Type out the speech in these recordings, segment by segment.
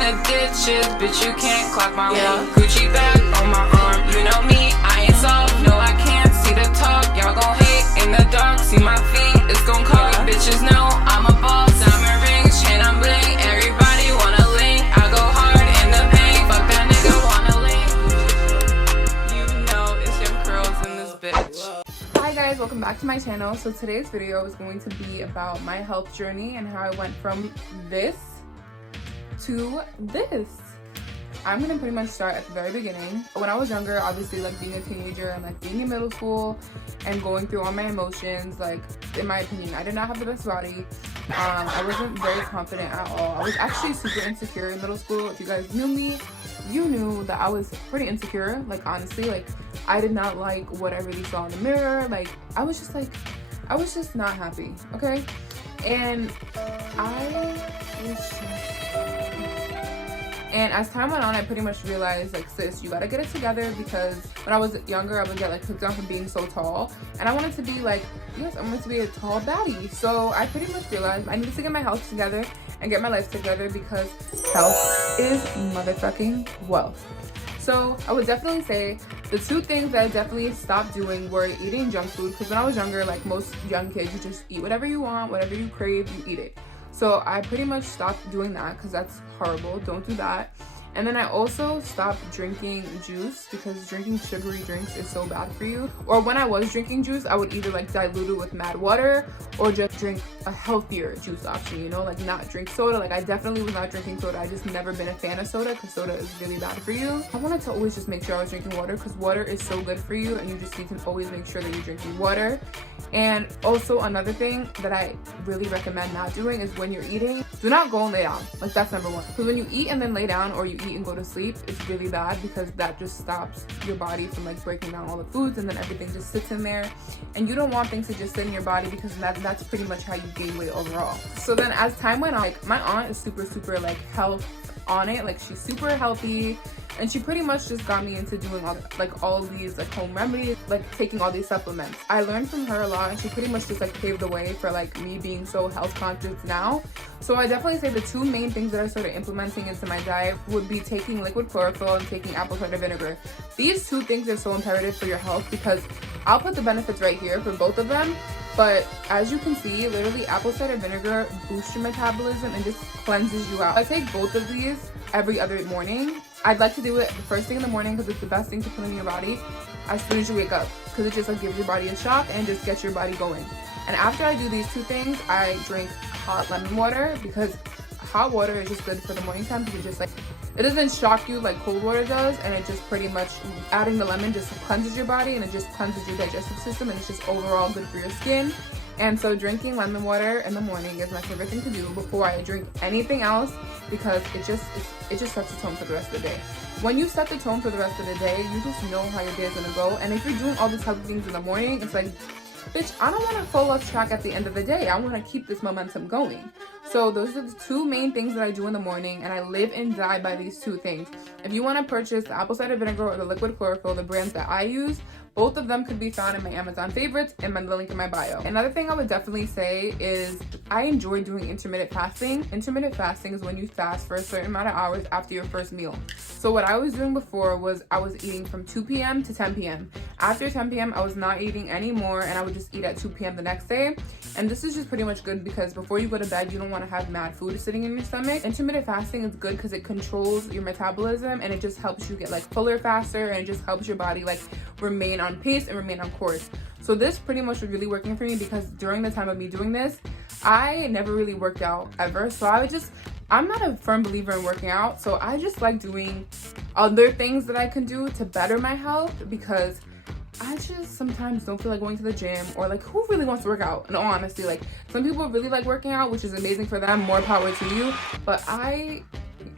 the ditches, bitch, you can't clock my lane. Gucci bag on my arm, you know me, I ain't soft. No, I can't see the talk, y'all gon' hate in the dark. See my feet, it's gon' call me. Bitches know I'm a boss. Diamond rings, chain, I'm bling. Everybody wanna link, I go hard in the paint. Fuck that nigga wanna link. You know it's Young Curls in this bitch. Hi guys, welcome back to my channel. So today's video is going to be about my health journey and how I went from this to this. I'm gonna pretty much start at the very beginning. When I was younger, obviously, like being a teenager and like being in middle school and going through all my emotions, like in my opinion, I did not have the best body. I wasn't very confident at all. I was actually super insecure in middle school. If you guys knew me, you knew that I was pretty insecure. Like honestly, like I did not like what I really saw in the mirror. Like I was just not happy, okay? And And as time went on, I pretty much realized, like, sis, you gotta get it together, because when I was younger, I would get, like, picked on for being so tall. And I wanted to be, like, yes, I wanted to be a tall baddie. So I pretty much realized I needed to get my health together and get my life together, because health is motherfucking wealth. So I would definitely say the two things that I definitely stopped doing were eating junk food, because when I was younger, like most young kids, you just eat whatever you want, whatever you crave, you eat it. So I pretty much stopped doing that, because that's horrible. Don't do that. And then I also stopped drinking juice, because drinking sugary drinks is so bad for you. Or when I was drinking juice, I would either like dilute it with mad water or just drink a healthier juice option, you know, like not drink soda. Like I definitely was not drinking soda. I just never been a fan of soda, because soda is really bad for you. I wanted to always just make sure I was drinking water, because water is so good for you, and you just need to always make sure that you're drinking water. And also another thing that I really recommend not doing is when you're eating, do not go and lay down. Like that's number one. Because when you eat and then lay down, or you eat and go to sleep, it's really bad, because that just stops your body from like breaking down all the foods, and then everything just sits in there. And you don't want things to just sit in your body, because that's pretty much how you gain weight overall. So then as time went on, like my aunt is super like health on it. Like she's super healthy, and she pretty much just got me into doing all of these like home remedies, like taking all these supplements. I learned from her a lot, and she pretty much just like paved the way for like me being so health conscious now. So I definitely say the two main things that I started implementing into my diet would be taking liquid chlorophyll and taking apple cider vinegar. These two things are so imperative for your health, because I'll put the benefits right here for both of them. But as you can see, literally apple cider vinegar boosts your metabolism and just cleanses you out. I take both of these every other morning. I'd like to do it the first thing in the morning, because it's the best thing to put in your body as soon as you wake up, because it just like gives your body a shock and just gets your body going. And after I do these two things, I drink hot lemon water, because hot water is just good for the morning time, because it just like it doesn't shock you like cold water does, and it just pretty much, adding the lemon just cleanses your body, and it just cleanses your digestive system, and it's just overall good for your skin. And so drinking lemon water in the morning is my favorite thing to do before I drink anything else, because it just sets the tone for the rest of the day. When you set the tone for the rest of the day, you just know how your day is gonna go. And if you're doing all these healthy things in the morning, it's like, bitch, I don't want to fall off track at the end of the day. I want to keep this momentum going. So those are the two main things that I do in the morning, and I live and die by these two things. If you want to purchase the apple cider vinegar or the liquid chlorophyll, the brands that I use, both of them could be found in my Amazon favorites and the link in my bio. Another thing I would definitely say is I enjoy doing intermittent fasting. Intermittent fasting is when you fast for a certain amount of hours after your first meal. So what I was doing before was I was eating from 2 p.m. to 10 p.m. After 10 p.m. I was not eating anymore, and I would just eat at 2 p.m. the next day. And this is just pretty much good, because before you go to bed, you don't want to have mad food sitting in your stomach. Intermittent fasting is good because it controls your metabolism, and it just helps you get like fuller faster, and it just helps your body like remain on pace and remain on course. So this pretty much was really working for me, because during the time of me doing this, I never really worked out ever. So I'm not a firm believer in working out. So I just like doing other things that I can do to better my health, because I just sometimes don't feel like going to the gym, or like who really wants to work out? And honestly, like some people really like working out, which is amazing for them, more power to you. But I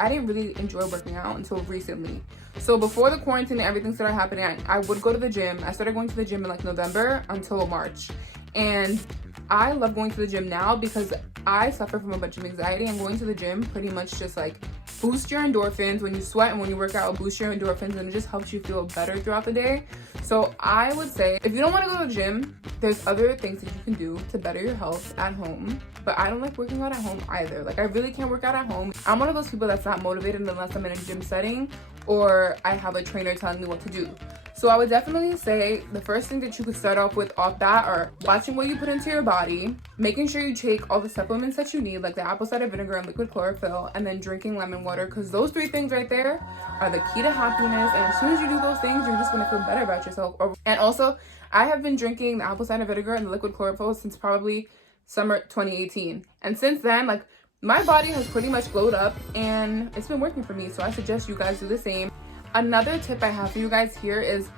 didn't really enjoy working out until recently. So before the quarantine and everything started happening, I would go to the gym. I started going to the gym in like November until March. And I love going to the gym now, because I suffer from a bunch of anxiety, and going to the gym pretty much just like boost your endorphins. When you sweat and when you work out, boost your endorphins, and it just helps you feel better throughout the day. So I would say if you don't want to go to the gym, there's other things that you can do to better your health at home. But I don't like working out at home either. Like, I really can't work out at home. I'm one of those people that's not motivated unless I'm in a gym setting or I have a trainer telling me what to do. So I would definitely say the first thing that you could start off with off that are watching what you put into your body, making sure you take all the supplements that you need, like the apple cider vinegar and liquid chlorophyll, and then drinking lemon water, because those 3 things right there are the key to happiness. And as soon as you do those things, you're just going to feel better about yourself. And also, I have been drinking the apple cider vinegar and the liquid chlorophyll since probably summer 2018. And since then, like, my body has pretty much glowed up and it's been working for me. So I suggest you guys do the same. Another tip I have for you guys here is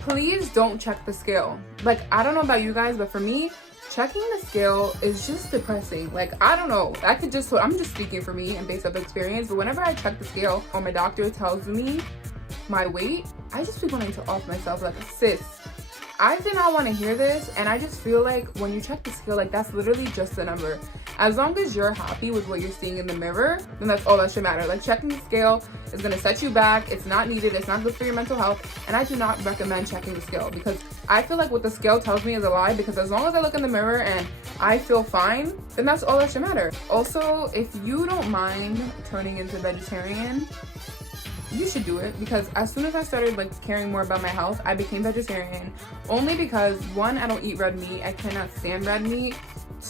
please don't check the scale. Like, I don't know about you guys, but for me, checking the scale is just depressing. Like, I don't know. I'm just speaking for me and based off experience, but whenever I check the scale or my doctor tells me my weight, I just be wanting to off myself like, sis, I did not want to hear this. And I just feel like when you check the scale, like, that's literally just a number. As long as you're happy with what you're seeing in the mirror, then that's all that should matter. Like, checking the scale is going to set you back. It's not needed. It's not good for your mental health. And I do not recommend checking the scale, because I feel like what the scale tells me is a lie, because as long as I look in the mirror and I feel fine, then that's all that should matter. Also, if you don't mind turning into vegetarian, you should do it, because as soon as I started like caring more about my health, I became vegetarian only because 1, I don't eat red meat. I cannot stand red meat.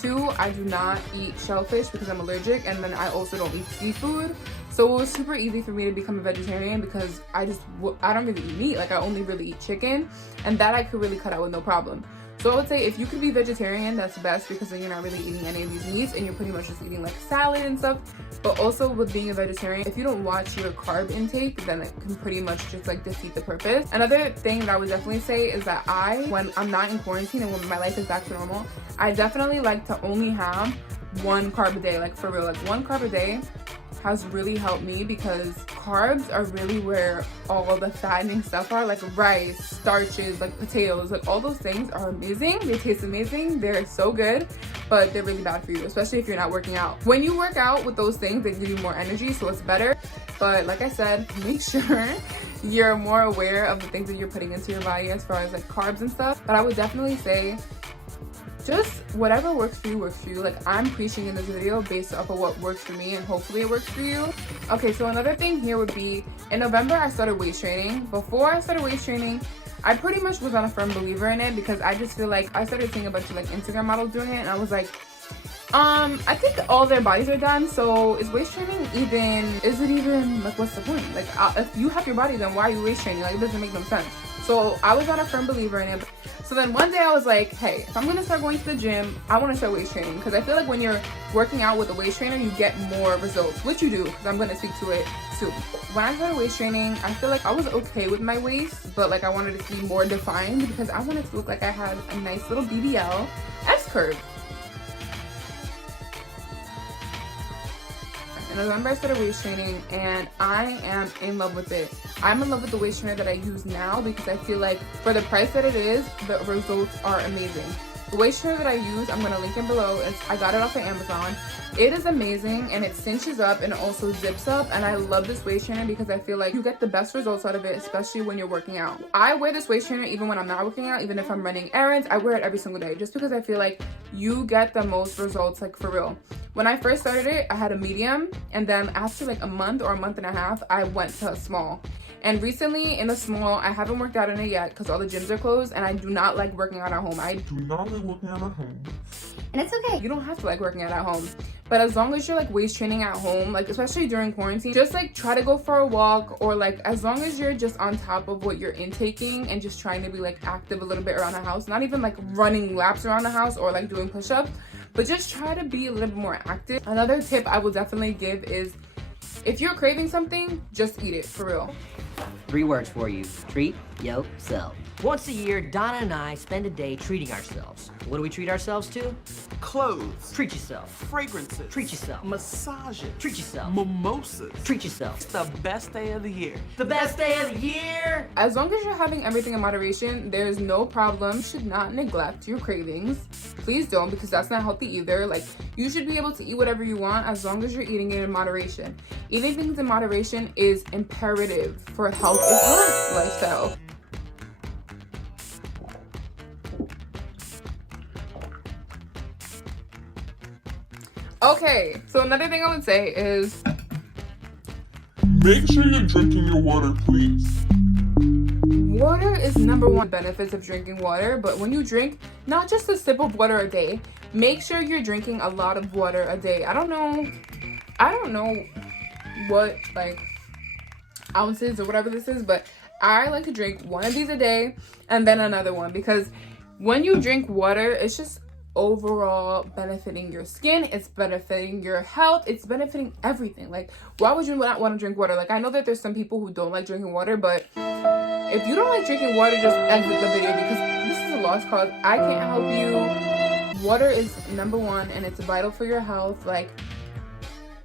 2, I do not eat shellfish because I'm allergic, and then I also don't eat seafood. So it was super easy for me to become a vegetarian because I don't really eat meat. Like, I only really eat chicken, and that I could really cut out with no problem. So I would say if you could be vegetarian, that's best, because then you're not really eating any of these meats and you're pretty much just eating like salad and stuff. But also with being a vegetarian, if you don't watch your carb intake, then it can pretty much just like defeat the purpose. Another thing that I would definitely say is that when I'm not in quarantine and when my life is back to normal, I definitely like to only have 1 carb a day. Like, for real, like 1 carb a day has really helped me, because carbs are really where all the fattening stuff are, like rice, starches, like potatoes, like all those things are amazing. They taste amazing, they're so good, but they're really bad for you, especially if you're not working out. When you work out with those things, they give you more energy, so it's better. But like I said, make sure you're more aware of the things that you're putting into your body as far as like carbs and stuff. But I would definitely say just whatever works for you, works for you. Like, I'm preaching in this video based off of what works for me, and hopefully it works for you. Okay, so another thing here would be, in November, I started weight training. Before I started weight training, I pretty much was not a firm believer in it, because I just feel like I started seeing a bunch of like Instagram models doing it, and I was like, I think all their bodies are done, so is weight training is it even, like, what's the point? Like, if you have your body, then why are you weight training? Like, it doesn't make no sense. So I was not a firm believer in it. So then one day I was like, hey, if I'm gonna start going to the gym, I want to start weight training, because I feel like when you're working out with a weight trainer, you get more results, which you do, because I'm gonna speak to it soon. When I started weight training, I feel like I was okay with my waist, but like I wanted it to be more defined, because I wanted to look like I had a nice little BBL S curve. In November, I started weight training, and I am in love with it. I'm in love with the weight trainer that I use now, because I feel like for the price that it is, the results are amazing. The weight trainer that I use, I'm going to link it below. I got it off of Amazon. It is amazing, and it cinches up and it also zips up, and I love this waist trainer because I feel like you get the best results out of it, especially when you're working out. I wear this waist trainer even when I'm not working out, even if I'm running errands. I wear it every single day just because I feel like you get the most results, like, for real. When I first started it, I had a medium, and then after like a month or a month and a half, I went to a small. And recently in a small, I haven't worked out in it yet because all the gyms are closed, and I do not like working out at home. I do not like working out at home. And it's okay. You don't have to like working out at home. But as long as you're like waist training at home, like especially during quarantine, just like try to go for a walk, or like as long as you're just on top of what you're intaking and just trying to be like active a little bit around the house, not even like running laps around the house or like doing push-ups, but just try to be a little bit more active. Another tip I will definitely give is, if you're craving something, just eat it, for real. 3 words for you: treat yourself. Once a year, Donna and I spend a day treating ourselves. What do we treat ourselves to? Clothes, Treat yourself. fragrances, Treat yourself. massages, Treat yourself. mimosas. Treat yourself. It's the best day of the year. The best day of the year! As long as you're having everything in moderation, there's no problem. You should not neglect your cravings. Please don't, because that's not healthy either. Like, you should be able to eat whatever you want as long as you're eating it in moderation. Eating things in moderation is imperative for a healthy lifestyle. Okay, so another thing I would say is make sure you're drinking your water, please. water is number one benefits of drinking water, but when you drink not just a sip of water a day, make sure you're drinking a lot of water a day. I don't know what like ounces or whatever this is, but I like to drink one of these a day and then another one, because when you drink water, it's just overall benefiting your skin, it's benefiting your health, it's benefiting everything. Like, why would you not want to drink water? Like, I know that there's some people who don't like drinking water, but if you don't like drinking water, just exit the video, because this is a lost cause. I can't help you. Water is number one and it's vital for your health. Like,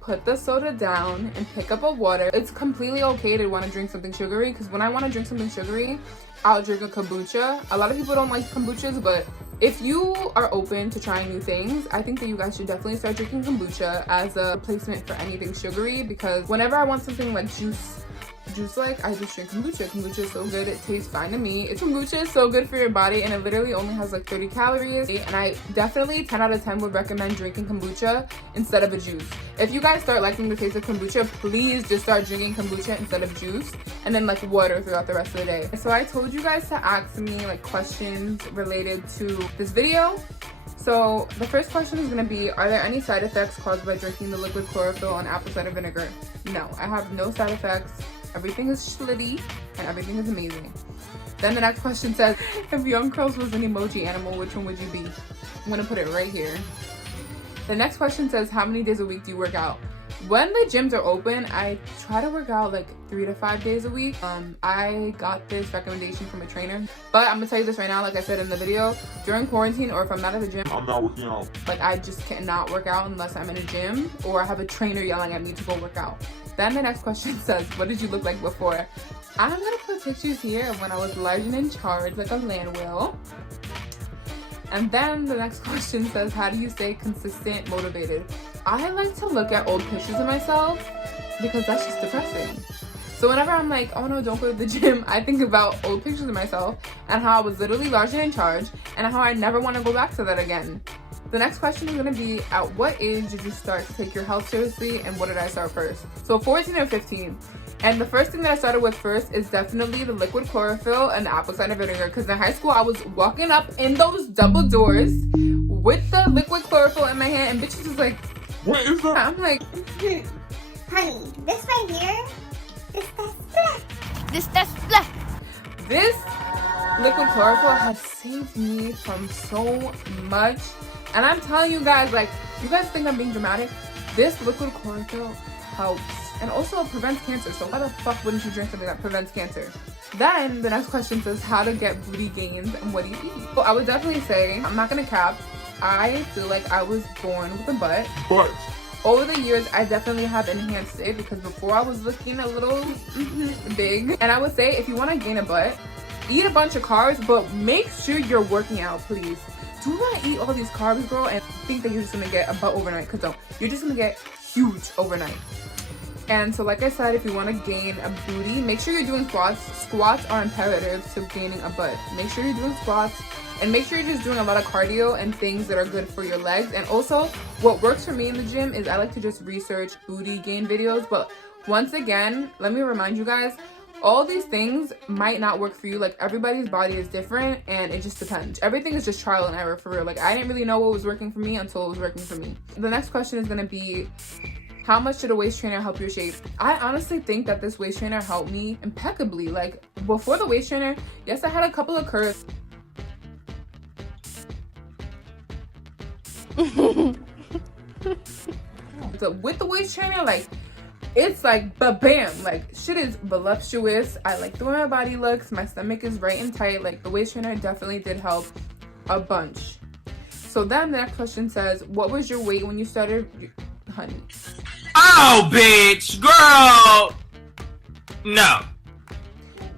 put the soda down and pick up a water. It's completely okay to want to drink something sugary, because when I want to drink something sugary, I'll drink a kombucha. A lot of people don't like kombuchas, but if you are open to trying new things, I think that you guys should definitely start drinking kombucha as a replacement for anything sugary, because whenever I want something like juice like, I just drink kombucha. Kombucha is so good, it tastes fine to me. Kombucha is so good for your body, and it literally only has like 30 calories, and I definitely 10 out of 10 would recommend drinking kombucha instead of a juice. If you guys start liking the taste of kombucha, please just start drinking kombucha instead of juice, and then like water throughout the rest of the day. So I told you guys to ask me like questions related to this video. So the first question is going to be, are there any side effects caused by drinking the liquid chlorophyll and apple cider vinegar? No, I have no side effects. Everything is schlitty and everything is amazing. Then the next question says, if Young Curls was an emoji animal, which one would you be? I'm going to put it right here. The next question says, how many days a week do you work out? When the gyms are open, I try to work out like 3 to 5 days a week. I got this recommendation from a trainer, but I'm gonna tell you this right now, like I said in the video, during quarantine, or if I'm not at the gym, I'm not working out. like, I just cannot work out unless I'm in a gym or I have a trainer yelling at me to go work out. Then the next question says, what did you look like before? I'm gonna put pictures here of when I was large and in charge, like a land wheel. And then the next question says, how do you stay consistent, motivated? I like to look at old pictures of myself because that's just depressing. So whenever I'm like, oh no, don't go to the gym, I think about old pictures of myself and how I was literally large and in charge, and how I never want to go back to that again. The next question is going to be, at what age did you start to take your health seriously, and what did I start first? So 14 or 15. And the first thing that I started with first is definitely the liquid chlorophyll and the apple cider vinegar, because in high school I was walking up in those double doors with the liquid chlorophyll in my hand, and bitches was like, What is that? I'm like, Honey, this right here, this this liquid chlorophyll has saved me from so much. And I'm telling you guys, like, you guys think I'm being dramatic? This liquid chlorophyll helps, and also prevents cancer. So why the fuck wouldn't you drink something that prevents cancer? Then the next question says, how to get booty gains and what do you eat? So I would definitely say, I'm not gonna cap, I feel like I was born with a butt. But Over the years, I definitely have enhanced it, because before I was looking a little big. And I would say, if you want to gain a butt, eat a bunch of carbs, but make sure you're working out, please. Do not eat all these carbs, girl, and think that you're just gonna get a butt overnight, because no, you're just gonna get huge overnight. And so, like I said, if you want to gain a booty, make sure you're doing squats. Squats are imperative to gaining a butt. Make sure you're doing squats, and make sure you're just doing a lot of cardio and things that are good for your legs. And also, what works for me in the gym is I like to just research booty gain videos. But once again, let me remind you guys, all these things might not work for you. Like, everybody's body is different, and it just depends. Everything is just trial and error, for real. Like, I didn't really know what was working for me until it was working for me. The next question is gonna be, how much should a waist trainer help your shape? I honestly think that this waist trainer helped me impeccably. Like, before the waist trainer, yes, I had a couple of curves. So with the waist trainer, like, It's like bam, like shit is voluptuous. I like the way my body looks. My stomach is right and tight. Like the waist trainer definitely did help a bunch. So then the next question says, what was your weight when you started, honey? Oh, bitch, girl. No.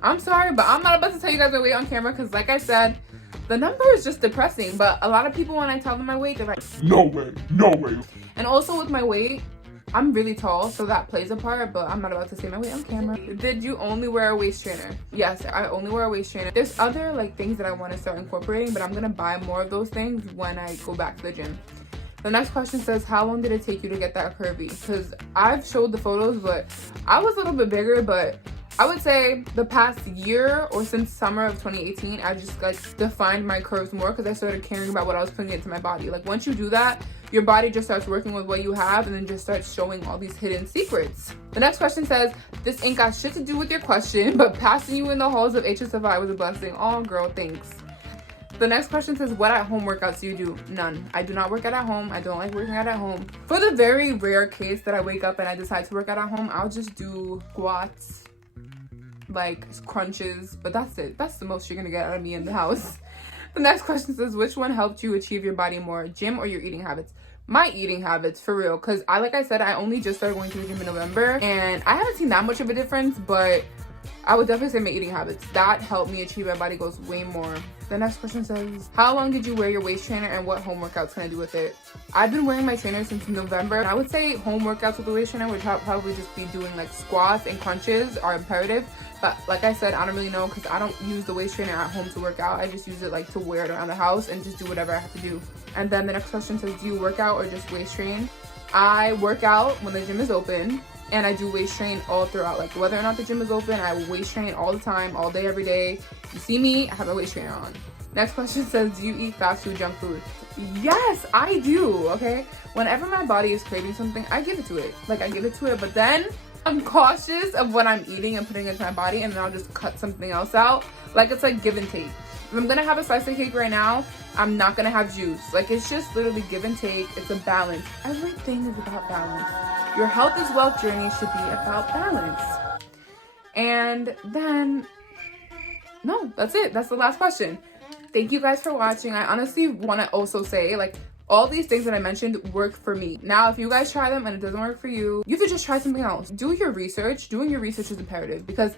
I'm sorry, but I'm not about to tell you guys my weight on camera because like I said, the number is just depressing. But a lot of people, when I tell them my weight, they're like, No way. No way. and also with my weight, I'm really tall, so that plays a part, but I'm not about to say my weight on camera. Did you only wear a waist trainer? Yes, I only wear a waist trainer. There's other like things that I want to start incorporating, but I'm gonna buy more of those things when I go back to the gym. The next question says, how long did it take you to get that curvy? Because I've showed the photos, but I was a little bit bigger, but I would say the past year or since summer of 2018, I just like defined my curves more because I started caring about what I was putting into my body. Like once you do that, your body just starts working with what you have and then just starts showing all these hidden secrets. The next question says, this ain't got shit to do with your question, but passing you in the halls of HSFI was a blessing. Oh girl, thanks. The next question says, what at-home workouts do you do? None. I do not work out at home. I don't like working out at home. For the very rare case that I wake up and I decide to work out at home, I'll just do squats, like crunches, but that's it. That's the most you're gonna get out of me in the house. The next question says, which one helped you achieve your body more, gym or your eating habits? My eating habits, for real, because like I said, I only just started going to the gym in November and I haven't seen that much of a difference, but I would definitely say my eating habits. That helped me achieve my body goals way more. The next question says, how long did you wear your waist trainer and what home workouts can I do with it? I've been wearing my trainer since November. And I would say home workouts with the waist trainer would probably just be doing like squats and crunches are imperative. But like I said, I don't really know because I don't use the waist trainer at home to work out. I just use it like to wear it around the house and just do whatever I have to do. And then the next question says, do you work out or just waist train? I work out when the gym is open. And I do waist train all throughout. Like whether or not the gym is open, I waist train all the time, all day, every day. You see me, I have a waist trainer on. Next question says, do you eat fast food, junk food? Yes, I do, okay? Whenever my body is craving something, I give it to it. Like I give it to it, but then I'm cautious of what I'm eating and putting into my body, and then I'll just cut something else out. Like it's like give and take. If I'm gonna have a slice of cake right now, I'm not gonna have juice. Like it's just literally give and take. It's a balance. Everything is about balance. Your health is wealth journey should be about balance. And then, no, that's it. That's the last question. Thank you guys for watching. I honestly want to also say, like, all these things that I mentioned work for me. Now, if you guys try them and it doesn't work for you, you have to just try something else. Do your research. Doing your research is imperative because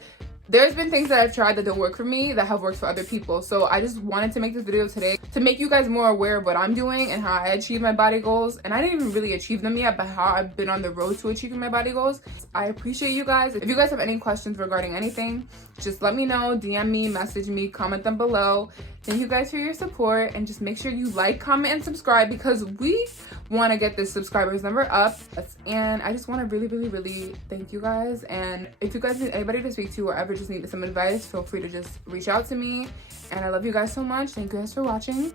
there's been things that I've tried that don't work for me that have worked for other people. So I just wanted to make this video today to make you guys more aware of what I'm doing and how I achieve my body goals. And I didn't even really achieve them yet, but how I've been on the road to achieving my body goals. I appreciate you guys. If you guys have any questions regarding anything, just let me know, DM me, message me, comment them below. Thank you guys for your support, and just make sure you like, comment, and subscribe because we want to get this subscribers number up. And I just want to really, really, really thank you guys. And if you guys need anybody to speak to or ever just need some advice, feel free to just reach out to me. And I love you guys so much. Thank you guys for watching.